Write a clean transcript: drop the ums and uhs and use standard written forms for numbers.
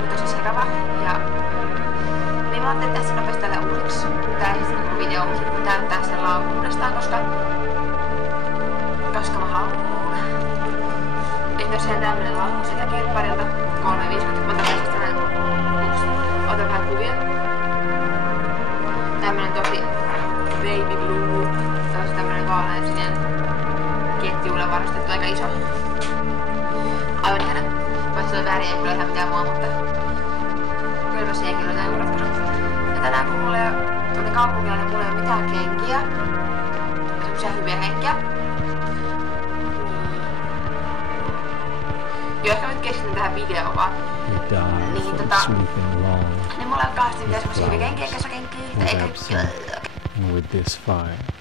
oli tosi sekava. Ja niin mä ajattelin tehdä sen nopeasti tälle uusiksi. Tää video täyttää sen laulun uudestaan, koska mä haluun. Että jos sen tämmönen laulu sitä kirpparilta 350, mä otan tästä otan vähän kuvia. Tämmönen tosi baby blue, tosi tämmönen vaaleansininen ketjuilla varustettu, aika iso. Aivan ihana. Vaikka se väri ei kyllä ihan mitään mua, mutta kyllä mä siihenkin löytän joku ratkaisu. Ja tänään kun mulla ei ole kaupungilla, niin mulla ei ole mitään kenkiä. Semmosia hyviä henkiä. Joo, ehkä mä nyt keskityn tähän videoon vaan. Niin niin mulla on kahdesti mitään semmosia hyviä kenkiä, eikä kenkiä, eikä... With this fire.